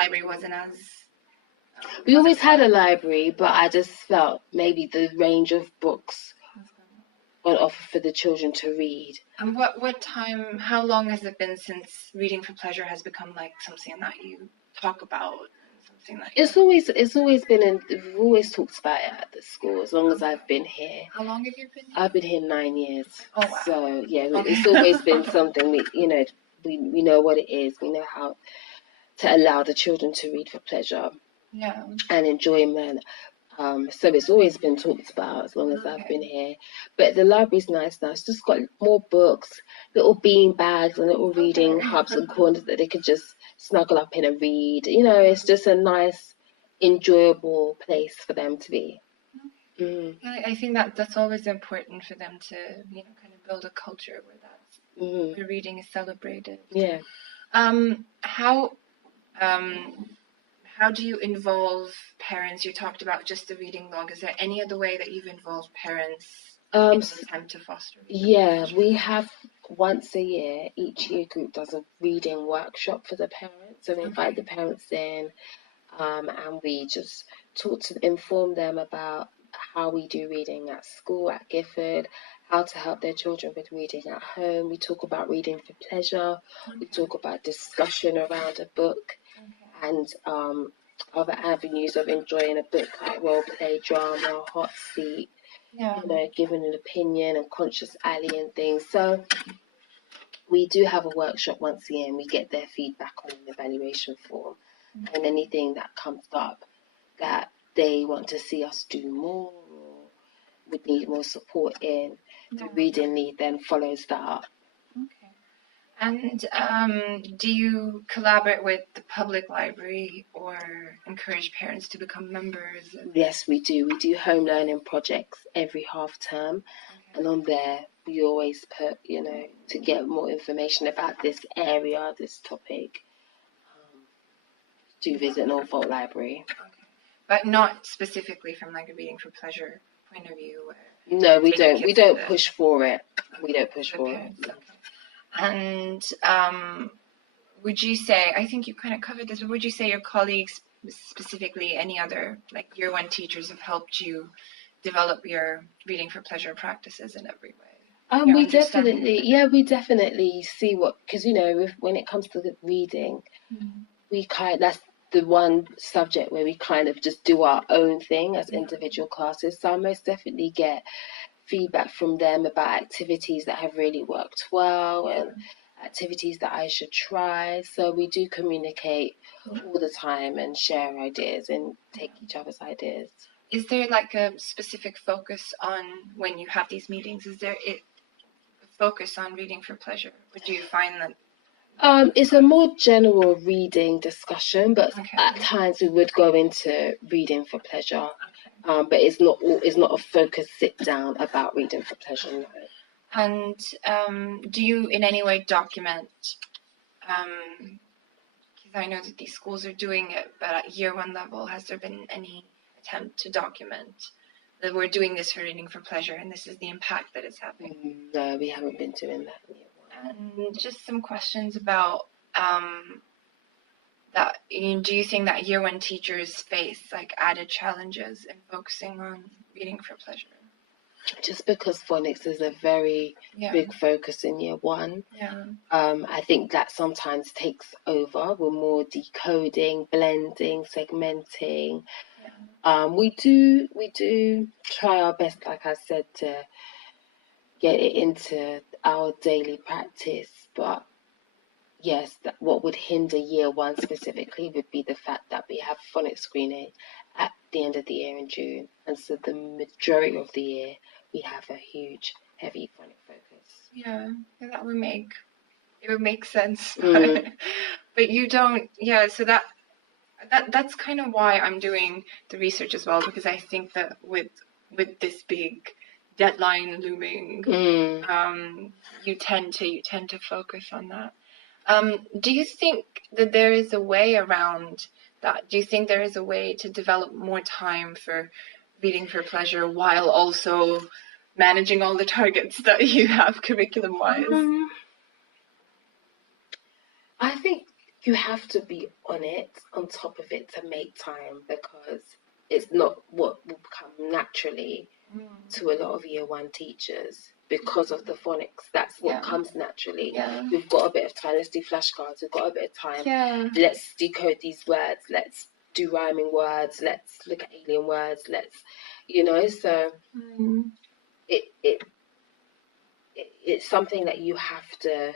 library wasn't as... We always had a library, but I just felt maybe the range of books on offer for the children to read. And what time, how long has it been since Reading for Pleasure has become like something that you talk about? Something that it's always been we've always talked about it at the school as long as I've been here. How long have you been here? I've been here 9 years. Oh, wow. So yeah, Okay. it's always been something we know what it is. We know how to allow the children to read for pleasure and enjoyment. So it's always been talked about as long as I've been here. But the library's nice now. It's just got more books, little bean bags and little reading hubs and corners that they could just snuggle up in and read. It's just a nice, enjoyable place for them to be. I think that's always important for them to, kind of build a culture where where reading is celebrated. Yeah. How do you involve parents? You talked about just the reading log. Is there any other way that you've involved parents in an attempt to foster reading? Yeah, we have once a year, each year group does a reading workshop for the parents. So we invite the parents in and we just inform them about how we do reading at school, at Gifford, how to help their children with reading at home. We talk about reading for pleasure. We talk about discussion around a book. And other avenues of enjoying a book like role play, drama, hot seat, giving an opinion and conscious alley and things. So we do have a workshop once a year and we get their feedback on an evaluation form and anything that comes up that they want to see us do more or would need more support in. The reading lead then follows that up. And do you collaborate with the public library or encourage parents to become members? Yes, we do. We do home learning projects every half term. And on there, we always put, to get more information about this area, this topic, do visit Norfolk Library. But not specifically from like a reading for pleasure point of view? No, we don't. We don't push for it. We don't push for it. Okay. And would you say, I think you kind of covered this, but would you say your colleagues, specifically any other like year one teachers, have helped you develop your reading for pleasure practices in every way? We definitely see because when it comes to the reading, that's the one subject where we kind of just do our own thing as individual classes. So I most definitely get feedback from them about activities that have really worked well and activities that I should try. So we do communicate all the time and share ideas and take each other's ideas. Is there like a specific focus on when you have these meetings? Is there a focus on reading for pleasure? Or do you find that? It's a more general reading discussion, but at times we would go into reading for pleasure. But it's not a focused sit down about reading for pleasure. No. And do you in any way document? Because I know that these schools are doing it, but at year one level, has there been any attempt to document that we're doing this for reading for pleasure and this is the impact that it's having? No, we haven't been doing that in year one. And just some questions about that. Do you think that year one teachers face like added challenges in focusing on reading for pleasure? Just because phonics is a very big focus in year one, I think that sometimes takes over. We're more decoding, blending, segmenting. We do try our best, like I said, to get it into our daily practice, but yes, what would hinder year one specifically would be the fact that we have phonics screening at the end of the year in June, and so the majority of the year we have a huge, heavy phonic focus. Yeah, that would make sense. But you don't. Yeah, so that's kind of why I'm doing the research as well, because I think that with this big deadline looming, you tend to focus on that. Do you think that there is a way around that? Do you think there is a way to develop more time for reading for pleasure while also managing all the targets that you have curriculum-wise? I think you have to be on it, on top of it, to make time, because it's not what will come naturally to a lot of year one teachers because of the phonics. That's what Yeah. comes naturally. Yeah. We've got a bit of time. Let's do flashcards. We've got a bit of time. Yeah. Let's decode these words. Let's do rhyming words. Let's look at alien words. Let's, so it's something that you have to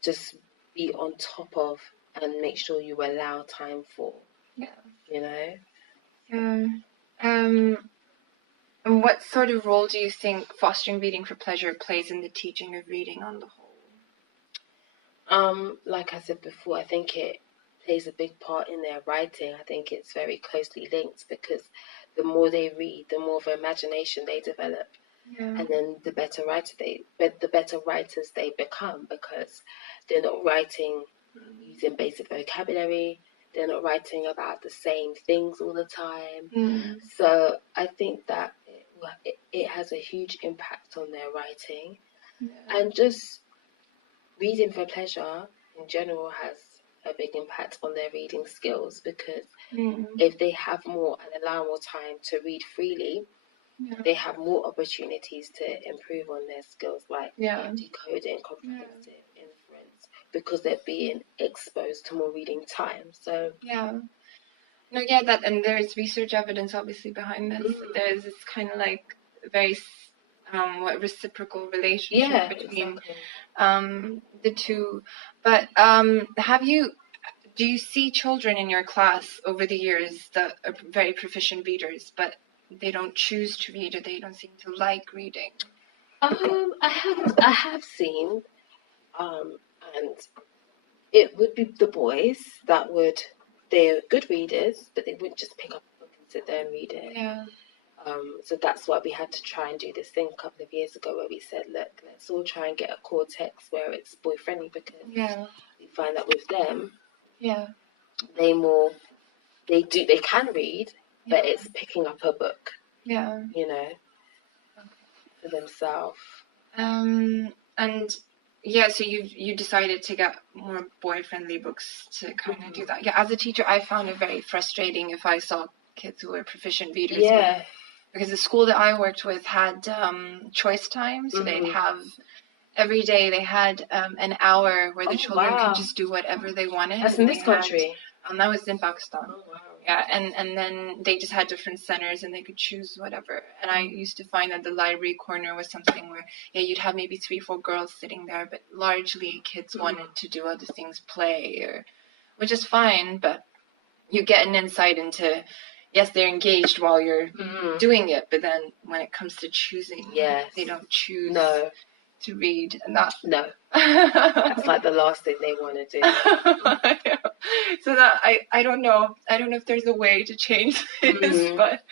just be on top of and make sure you allow time for. Yeah. Yeah. And what sort of role do you think fostering reading for pleasure plays in the teaching of reading on the whole? Like I said before, I think it plays a big part in their writing. I think it's very closely linked, because the more they read, the more of an imagination they develop, and then the better writers they become, because they're not writing using basic vocabulary. They're not writing about the same things all the time. So I think that it has a huge impact on their writing, and just reading for pleasure in general has a big impact on their reading skills, because if they have more and allow more time to read freely, they have more opportunities to improve on their skills, like decoding, comprehensive, inference, because they're being exposed to more reading time. So that, and there's research evidence obviously behind this. There's this kind of like very reciprocal relationship between the two. But do you see children in your class over the years that are very proficient readers, but they don't choose to read, or they don't seem to like reading? I have seen, and it would be the boys they're good readers, but they wouldn't just pick up a book and sit there and read it. Yeah. So that's why we had to try and do this thing a couple of years ago, where we said, look, let's all try and get a cortex where it's boy friendly, because we find that with them, they can read, but it's picking up a book, for themselves. So you decided to get more boy-friendly books to kind of do that. Yeah, as a teacher, I found it very frustrating if I saw kids who were proficient readers. Yeah. Because the school that I worked with had choice time, so they'd have every day they had an hour where the children could just do whatever they wanted. That's in this country. That was in Pakistan. Oh, wow. Yeah, and then they just had different centers and they could choose whatever. And I used to find that the library corner was something where, you'd have maybe 3-4 girls sitting there, but largely kids wanted to do other things, play, which is fine, but you get an insight into, yes, they're engaged while you're doing it, but then when it comes to choosing, they don't choose to read. And that... No. That's like the last thing they want to do. So that I don't know. I don't know if there's a way to change this, but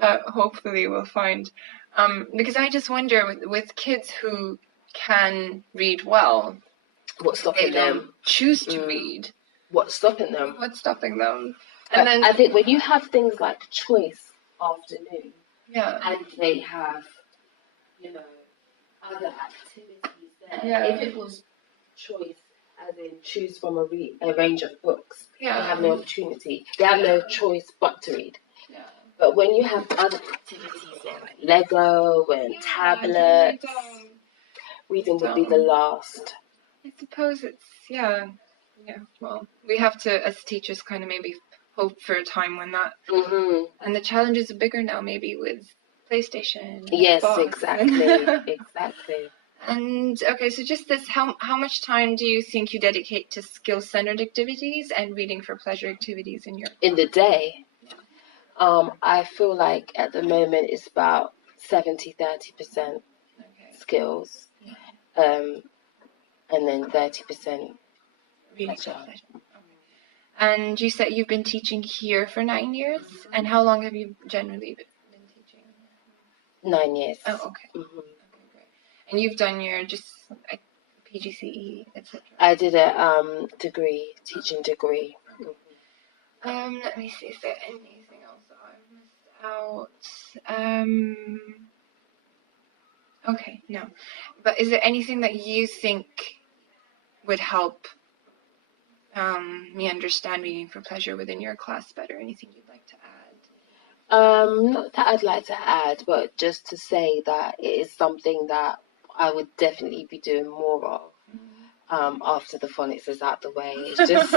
hopefully we'll find. Because I just wonder with kids who can read well, what's stopping them? Choose to read. What's stopping them? What's stopping them? And then I think when you have things like choice afternoon, and they have, other activities there. If it was choice, as in choose from a range of books, they have no opportunity. They have no choice but to read. But when you have other activities there, like Lego and tablets, reading would be the last. I suppose it's, well, we have to, as teachers, kind of maybe hope for a time when that, and the challenges are bigger now, maybe with PlayStation. Yes, Xbox. exactly. And okay, so just this, how much time do you think you dedicate to skill-centered activities and reading for pleasure activities in the day? I feel like at the moment it's about 70-30% skills, and then 30% pleasure. And you said you've been teaching here for 9 years, and how long have you generally been teaching? 9 years. Oh, okay. Okay, great. And you've done your just PGCE, etc. I did a teaching degree. Let me see. Is there anything else that I've missed out? Okay, no. But is there anything that you think would help me understand reading for pleasure within your class better? Anything you'd like to add? Not that I'd like to add, but just to say that it is something that I would definitely be doing more of. After the phonics is out the way. It's just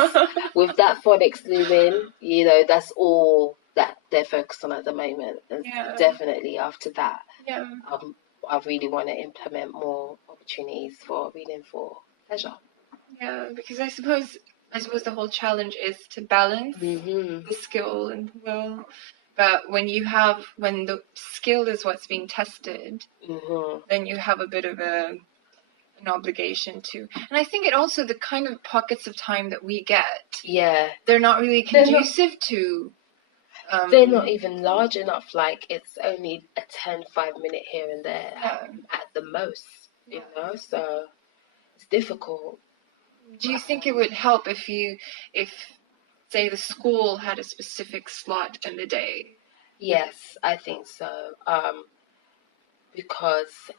with that phonics looming, you know, that's all that they're focused on at the moment. And definitely after that, I really want to implement more opportunities for reading for pleasure. Yeah, because I suppose the whole challenge is to balance the skill and the will. But when the skill is what's being tested, then you have a bit of an obligation to. And I think it also, the kind of pockets of time that we get, they're not really conducive to. They're not even large enough. Like, it's only a 5-minute here and there at the most, you know. So it's difficult. Do you think it would help if say the school had a specific slot in the day? Yes, I think so. Because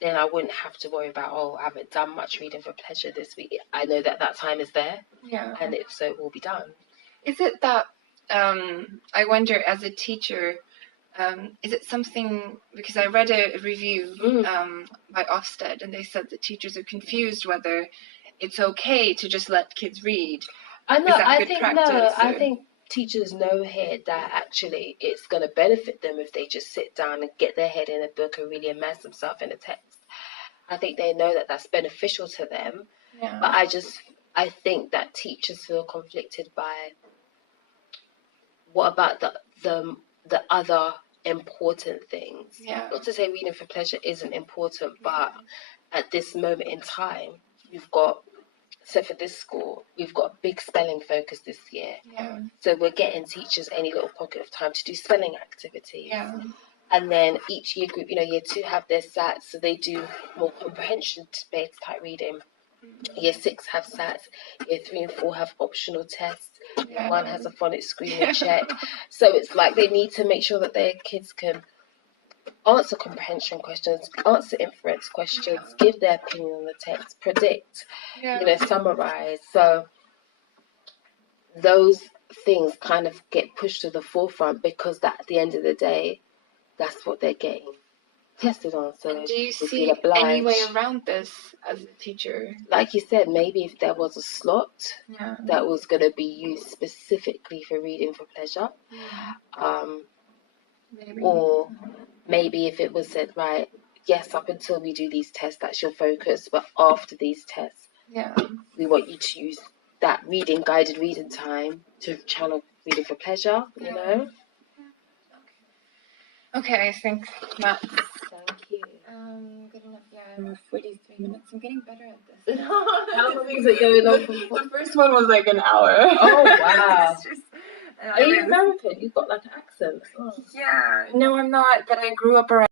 then I wouldn't have to worry about, I haven't done much reading for pleasure this week. I know that time is there. Yeah. And it will be done. Is it that, I wonder, as a teacher, is it something, because I read a review by Ofsted, and they said that teachers are confused whether it's okay to just let kids read. I know, I think teachers know here that actually it's going to benefit them if they just sit down and get their head in a book and really immerse themselves in a text. I think they know that that's beneficial to them. Yeah. But I think that teachers feel conflicted by what about the other important things. Yeah. Not to say reading for pleasure isn't important, but at this moment in time, we've got, so for this school, we've got a big spelling focus this year. Yeah. So we're getting teachers any little pocket of time to do spelling activities. Yeah. And then each year group, year 2 have their SATs, so they do more comprehension-based type reading. Year 6 have SATs, year 3 and 4 have optional tests, year 1 has a phonics screening check. So it's like they need to make sure that their kids can answer comprehension questions, answer inference questions, give their opinion on the text, predict, summarize. So those things kind of get pushed to the forefront because that, at the end of the day, that's what they're getting tested on. So and do you see any way around this as a teacher? Like you said, maybe if there was a slot that was going to be used specifically for reading for pleasure, or maybe if it was said, right, yes, up until we do these tests, that's your focus, but after these tests, we want you to use that guided reading time to channel reading for pleasure, you know? Okay, I think that's... Thank you. Good enough. Yeah, I'm 43 minutes. I'm getting better at this. How long is it going on for? The first one was like an hour. Oh, wow. Are you American? You've got like an accent. Oh. Yeah. No, I'm not, but I grew up around